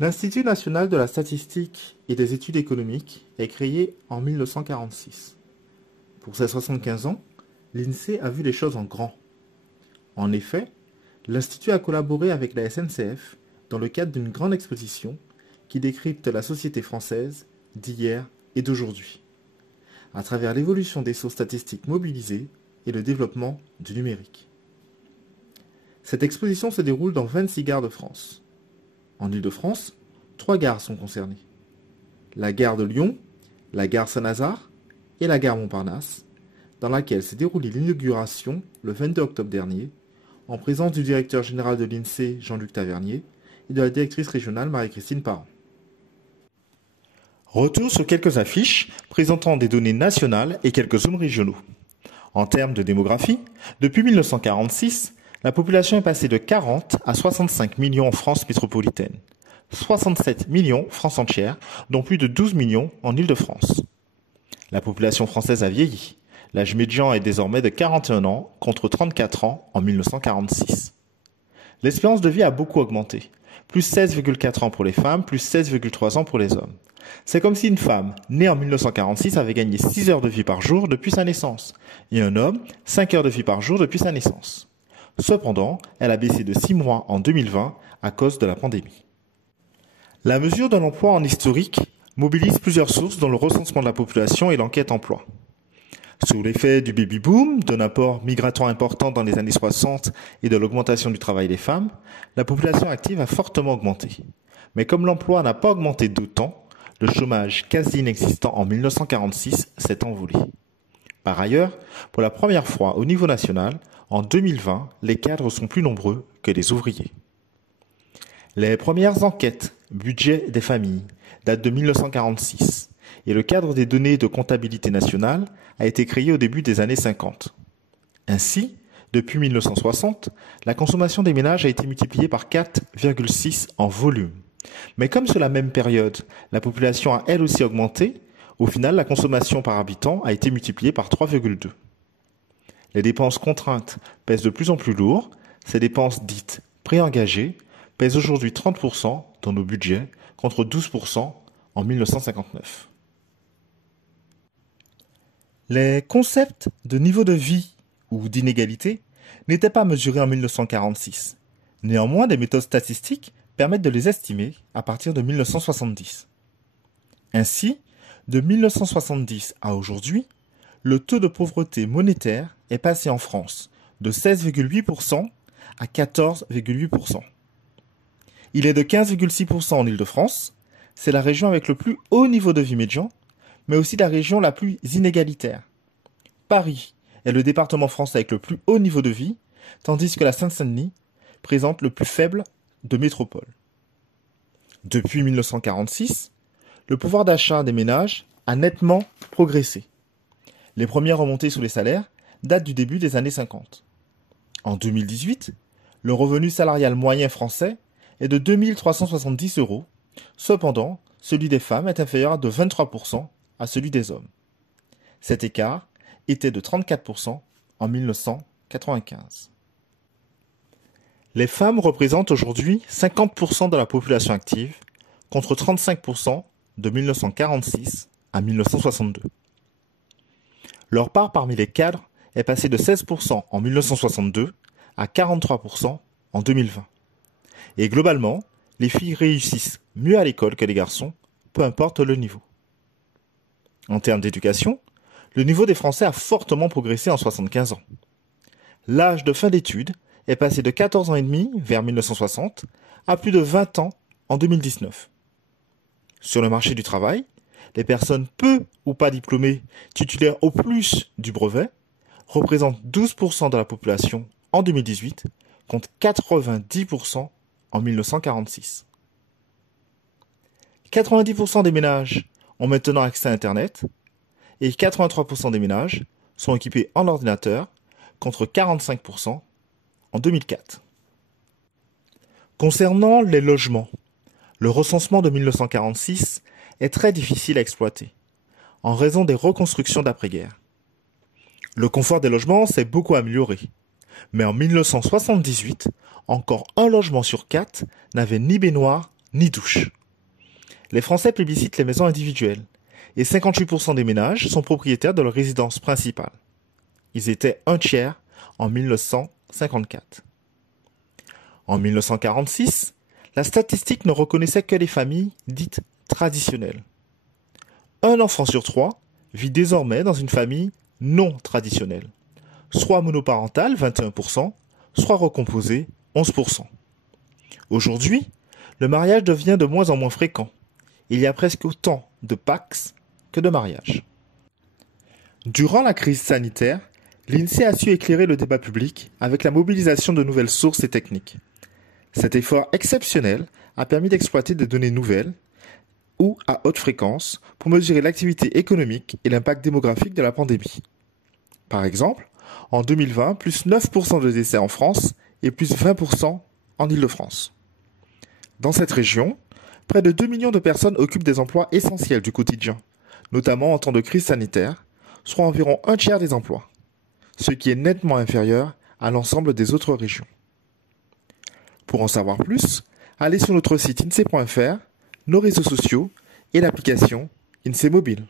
L'Institut national de la statistique et des études économiques est créé en 1946. Pour ses 75 ans, l'INSEE a vu les choses en grand. En effet, l'Institut a collaboré avec la SNCF dans le cadre d'une grande exposition qui décrypte la société française d'hier et d'aujourd'hui, à travers l'évolution des sources statistiques mobilisées et le développement du numérique. Cette exposition se déroule dans 26 gares de France. En Île-de-France, 3 gares sont concernées. La gare de Lyon, la gare Saint-Lazare et la gare Montparnasse, dans laquelle s'est déroulée l'inauguration le 22 octobre dernier, en présence du directeur général de l'INSEE Jean-Luc Tavernier et de la directrice régionale Marie-Christine Parent. Retour sur quelques affiches présentant des données nationales et quelques zones régionaux. En termes de démographie, depuis 1946, la population est passée de 40 à 65 millions en France métropolitaine, 67 millions France entière, dont plus de 12 millions en Île-de-France. La population française a vieilli. L'âge médian est désormais de 41 ans contre 34 ans en 1946. L'espérance de vie a beaucoup augmenté, plus 16,4 ans pour les femmes, plus 16,3 ans pour les hommes. C'est comme si une femme, née en 1946, avait gagné 6 heures de vie par jour depuis sa naissance, et un homme, 5 heures de vie par jour depuis sa naissance. Cependant, elle a baissé de 6 mois en 2020 à cause de la pandémie. La mesure de l'emploi en historique mobilise plusieurs sources dont le recensement de la population et l'enquête emploi. Sous l'effet du baby-boom, d'un apport migratoire important dans les années 60 et de l'augmentation du travail des femmes, la population active a fortement augmenté. Mais comme l'emploi n'a pas augmenté d'autant, le chômage quasi inexistant en 1946 s'est envolé. Par ailleurs, pour la première fois au niveau national, en 2020, les cadres sont plus nombreux que les ouvriers. Les premières enquêtes budget des familles datent de 1946 et le cadre des données de comptabilité nationale a été créé au début des années 50. Ainsi, depuis 1960, la consommation des ménages a été multipliée par 4,6 en volume. Mais comme sur la même période, la population a elle aussi augmenté, au final, la consommation par habitant a été multipliée par 3,2. Les dépenses contraintes pèsent de plus en plus lourd. Ces dépenses dites préengagées pèsent aujourd'hui 30% dans nos budgets contre 12% en 1959. Les concepts de niveau de vie ou d'inégalité n'étaient pas mesurés en 1946. Néanmoins, des méthodes statistiques permettent de les estimer à partir de 1970. Ainsi, de 1970 à aujourd'hui, le taux de pauvreté monétaire est passé en France de 16,8% à 14,8%. Il est de 15,6% en Île-de-France, c'est la région avec le plus haut niveau de vie médian, mais aussi la région la plus inégalitaire. Paris est le département français avec le plus haut niveau de vie, tandis que la Seine-Saint-Denis présente le plus faible de métropole. Depuis 1946, le pouvoir d'achat des ménages a nettement progressé. Les premières remontées sur les salaires datent du début des années 50. En 2018, le revenu salarial moyen français est de 2 370 €. Cependant, celui des femmes est inférieur de 23% à celui des hommes. Cet écart était de 34% en 1995. Les femmes représentent aujourd'hui 50% de la population active, contre 35% de 1946 à 1962. Leur part parmi les cadres est passée de 16% en 1962 à 43% en 2020. Et globalement, les filles réussissent mieux à l'école que les garçons, peu importe le niveau. En termes d'éducation, le niveau des Français a fortement progressé en 75 ans. L'âge de fin d'études est passé de 14 ans et demi vers 1960 à plus de 20 ans en 2019. Sur le marché du travail, les personnes peu ou pas diplômées, titulaires au plus du brevet, représentent 12% de la population en 2018 contre 90% en 1946. 90% des ménages ont maintenant accès à Internet et 83% des ménages sont équipés en ordinateur contre 45% en 2004. Concernant les logements, le recensement de 1946 est très difficile à exploiter en raison des reconstructions d'après-guerre. Le confort des logements s'est beaucoup amélioré, mais en 1978, encore un logement sur 4 n'avait ni baignoire ni douche. Les Français plébiscitent les maisons individuelles et 58% des ménages sont propriétaires de leur résidence principale. Ils étaient un tiers en 1954. En 1946, la statistique ne reconnaissait que les familles dites traditionnelles. Un enfant sur trois vit désormais dans une famille non traditionnelle, soit monoparentale 21%, soit recomposée 11%. Aujourd'hui, le mariage devient de moins en moins fréquent. Il y a presque autant de Pacs que de mariages. Durant la crise sanitaire, l'INSEE a su éclairer le débat public avec la mobilisation de nouvelles sources et techniques. Cet effort exceptionnel a permis d'exploiter des données nouvelles ou à haute fréquence pour mesurer l'activité économique et l'impact démographique de la pandémie. Par exemple, en 2020, plus 9% de décès en France et plus 20% en Île-de-France. Dans cette région, près de 2 millions de personnes occupent des emplois essentiels du quotidien, notamment en temps de crise sanitaire, soit environ un tiers des emplois, ce qui est nettement inférieur à l'ensemble des autres régions. Pour en savoir plus, allez sur notre site insee.fr, nos réseaux sociaux et l'application INSEE Mobile.